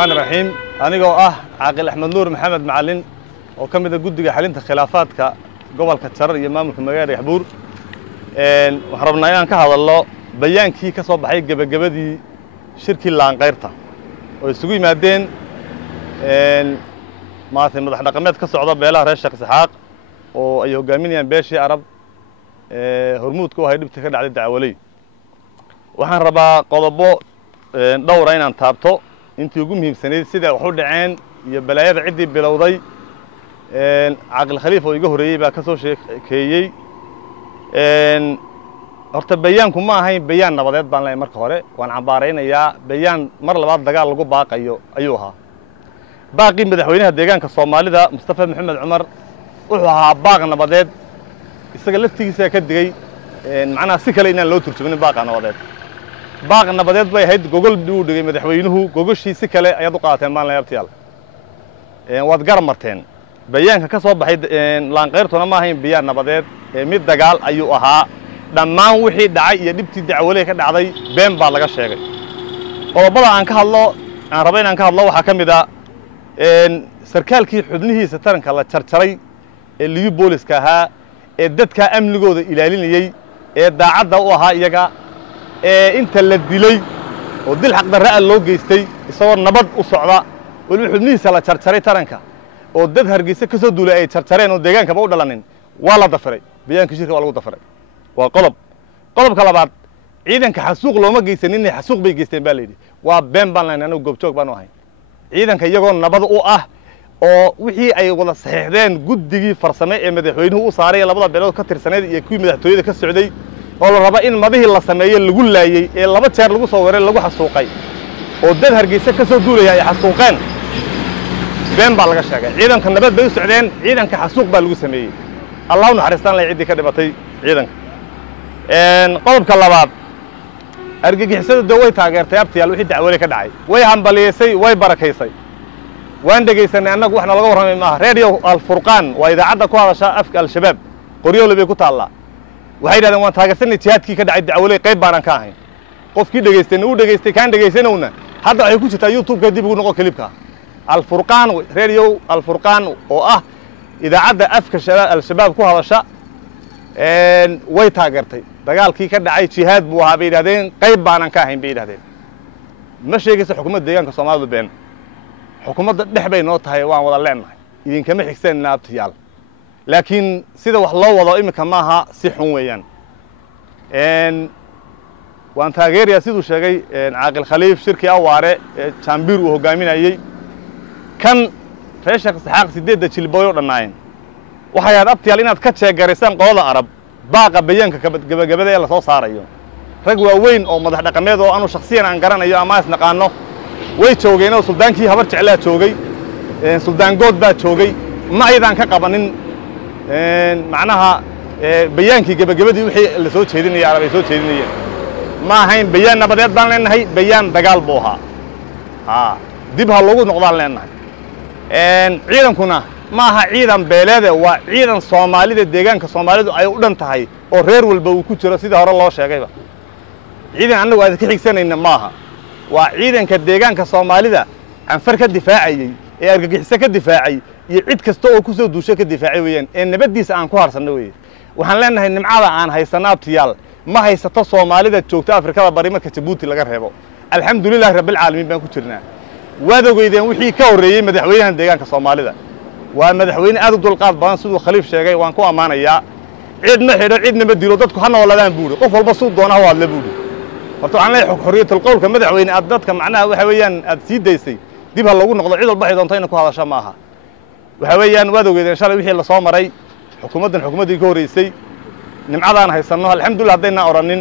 الرحمن الرحيم أنا عاقل أحمد نور محمد معلن وكم إذا جدّي حلين الخلافات كقبل كتر يمام المجال يحبور وحربنا كهذا الله بيان كي كسب حي جبدي شركة اللي غيرتها ويسوي مادين ما في مدح رقمات كسر بيلا رشق سحاق وأيه جامين بيشي عرب هرمود كو هيدي بتكرر على الدعوالي وحن ربا قضبو دورين عن تابتو انت يقوم سنة سيدة وحود عين يبلايات عدي بلوضي عقل خليفة ويقهري باكسو شيكيي horta bayaanku ma ahayn bayaan nabadeed baan leeyahay marka hore waan cambaaraynayaa bayaan mar labaad dagaal lagu baaqayo ayuu ahaa baaqi madaxweynaha deegaanka Soomaalida Mustafa Maxamed Cumar wuxuu ahaa baaq nabadeed isaga laftigiisa ka digay macnaha si kale inaan loo turjumin baaq nabadeed bay ahayd gogol uu dhigay madaxweynuhu gogoshii si kale ayaad u qaateen baan leeyahay abtiyaal waad gar marteen bayaanka ka soo baxay laanqeyrtuna ma ahayn bayaan nabadeed mid dagaal ayuu ahaa dhammaan wixii dhacay iyo dibtii dacwaley ka dhacday been baa laga sheegay qodobada aan ka hadlo aan rabay inaan ka hadlo waxa kamid ah sarkaalkii xubnihiisa taranka la jarjaray ee liyu booliska ahaa ee dadka amnigooda ilaalinayay ee daacadda u ahaa iyaga ee inta la dilay oo dil xaq darro loo geystay isagoo nabad u socda waliba xubnihiisa la jarjaray taranka oo dad hargeysa ka soo duulay ay jarjareen oo deegaanka ba u dhalanin waa la dafiray bayaanka shirka waa lagu dafiray وقلب كلابات عيدن كحسوق لو ما جيسنين حسوق بيجيستين باليدي وبين بان أنا وجبتوك بانو هاي عيدن كيجون نبض أو وحي أي والله صحيحين جدّي فرسماء مدحوين هو صاري لبض بلاد كتر سنة يكوي مدحوين كالسعودي والله ربعين ما به الله سماية اللي يقول لي اللي بتشار اللي صورين اللي حسوقي وده هرجيسك كسودولي هاي حسوقين بين بالغ الشجع عيدن كنبض بيو السعوديين عيدن كحسوق بالغ سماية الله ونحرستان لا يعدي كده بطي عيدن قلب كلابات أرجع حسد دوّي تاجرت يابتي الوحيد دعوة كده عاي ويا هم بليسي ويا بركيسي وين دقي سنة أنك وإحنا لقورها من ماه راديو الفرقان وإذا عدى كوها شاء أفك الشباب قريو اللي بيكوت الله وهيدا لما تاجرتني تيات كي كده عيد دعوة قيد بارن كاهين قف كي دقي سنة ودقي كان دقي سنة ونا هذا هيكون شتا يوتيوب كده بيقول نقول كليبكا الفرقان راديو الفرقان إذا عدى أفك الشباب كوها شاء way taageertay dagaalkii ka dhacay jihaad buu ahaa beedadeen qayb baanan ka ahayn beedadeen ma sheegaysa xukuumadda deegaanka Soomaalidu been xukuumadda dhex bay noo tahay waan wada leenahay idin kama xigsan naabtiyaal laakiin sida wax loo wado imika maaha si xun weeyaan waan taageeraya sidoo sheegay caaqil khaliif shirki awaare chambiir uu hogaaminayay kan reeshaq saxaaq 8 jilbooyo dhanaayeen waxay aad abtiyaal inaad ka jeegareysaan qolada arab baaqa bayaanka gabagabada ee la soo saarayo rag waaweyn oo madax dhaqameed oo aanu shakhsiyan aan garanayo ama is naqaano way joogeen oo suldaankii habar jeclaa joogay suldaan good baa joogay ma aydan ka qabanin macnaha bayaankii gabagabadii wixii la soo jeedinayay arab ay soo jeedinayeen ma ahayn bayaan nabadeed baan leenahay bayaan dagaal buu ahaa dib ha lagu noqdaan leenahay ciidankuna ما ها عيدان بلده وعيدان Soomaalida deegaanka Soomaalidu ay u dhan tahay oo reer walba uu ku jiro sida hore loo sheegayba ciidan anagu aad ka xigsanayna maaha waa ciidanka deegaanka Soomaalida aan far ka difaacayay ee argagixisa ka difaacay iyo cid kasta oo ku soo duushay ka difaacay weeyaan ee nabadiisa aan ku harsanay weey waxaan leenahay nimcada aan haysanaa abtiyaal ma haysato Soomaalida joogta Afrikada bari marka Djibouti laga reebo alxamdulillaah rabbil caalamiin baan ku jirnaa waadagoydeen wixii ka horeeyay madaxweynaha deegaanka Soomaalida ومدحوين أدو دولقات بان سيدو خليف شيغاي وان كو امانيا عيد ما خيدو عيد ما ديلو ددكو هنا ولادان بودو qof walba soo doona waa la buudo horta aan leeyahay xorriyada qowlka madaxweyne aad dadka macnaha waxa weeyaan aad sii daysay dib ha lagu noqdo cid walba ay doonto in ku hadasho maaha waxa weeyaan wadogeedeen shalay wixii la soo maray xukuumadii ka horeysay nimcadaan haysano alxamdulillah hadayna oranin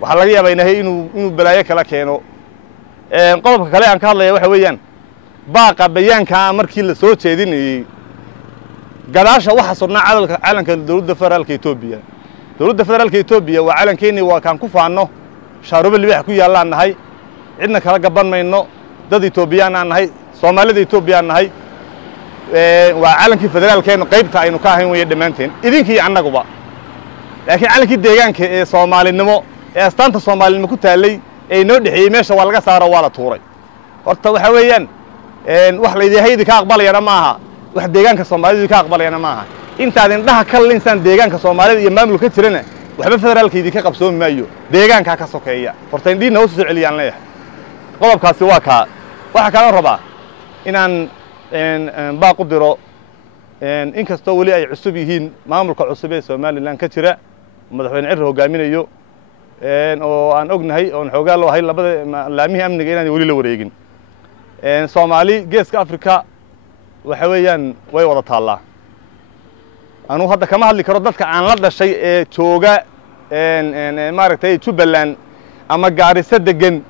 waxa laga yaabaa inuu balaayo kala keeno qodobka kale aan ka hadlayo waxa weeyaan baaqa bayaanka markii la soo jeedinayay gadaasha waxa surnaa calanka dawladda federaalka Itoobiya waa calankeeni waa kan ku faano shaaruba libax ku yaalaan nahay cidna kala gaban mayno dad Itoobiyaan aan nahay Soomaalida Itoobiyaan nahay waa calankii federaalkeena qaybta aynu ka ahayn way dhamaanteen idinkii annaguba laakiin calankii deegaanka ee Soomaalinimo ee astaanta Soomaalinimo ku taalay ee noo dhixiyay meesha waa laga saaro waa la tuuray horta waxa weeyaan wax la idin ka aqbalayana maaha wax deegaanka Soomaalidu ka aqbalayana maaha inta indhaha ka linsan deegaanka Soomaalida iyo maamulka jirana waxba federaalka idin ka qabsoon maayo deegaanka ka sokeeya horta indhiina hoos u celiyaan leeyahay qodobkaasi waa ka waxa kala rabaa inaan baaq u diro inkastoo wali ay cusub yihiin maamulka cusub ee Soomaaliland ka jira madaxweyne Cirro hogaaminayo oo aan ognahay oo xoogaa loo hay labada laamihi amniga inaan wali la wareegin Soomaali geeska Afrika waxa weeyaan way wada taallaa anu hadda kama hadli karo dadka aan la dhashay ee jooga maaragtay Jubaland ama Gaarisa degan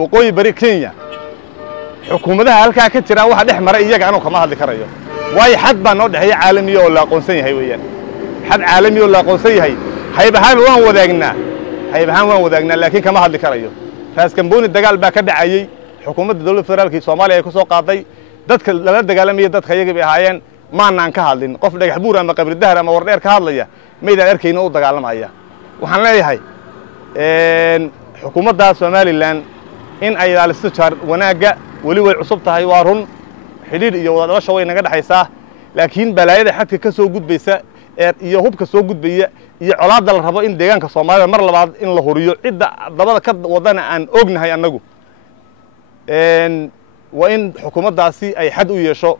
waqooyi bari Kenya xukuumadaha halka ka jira waxa dhex maray iyaga anu kama hadli karayo way xad baan oo dhaxay caalami oo la aqoonsan yahay weeyaan xad caalami oo la aqoonsan yahay haybahan waan wadaagna laakiin kama hadli karayo raas kambooni dagaal baa ka dhacayay xukuumadda dawladda federaalka Soomaaliya ay ku soo qaaday dadka la dagaalamay dadka iyaga ay ahaayeen maanaan ka hadlin qof dhagax buur ama qabri dahar ama wardheer ka hadlaya meydaan arkayna u dagaalamaya waxaan leeyahay xukuumadda Soomaaliland in ay ilaaliso jar wanaaga wali way cusub tahay waa run xiriir iyo wada dhalasho way naga dhaxaysaa laakiin balaayada xadka ka soo gudbaysa iyo hubka soo gudbaya iyo colaadda la rabo in deegaanka Soomaalida mar labaad in la horiyo cidda dabada ka wadana aan ognahay anagu waa in xukuumaddaasi ay xad u yeesho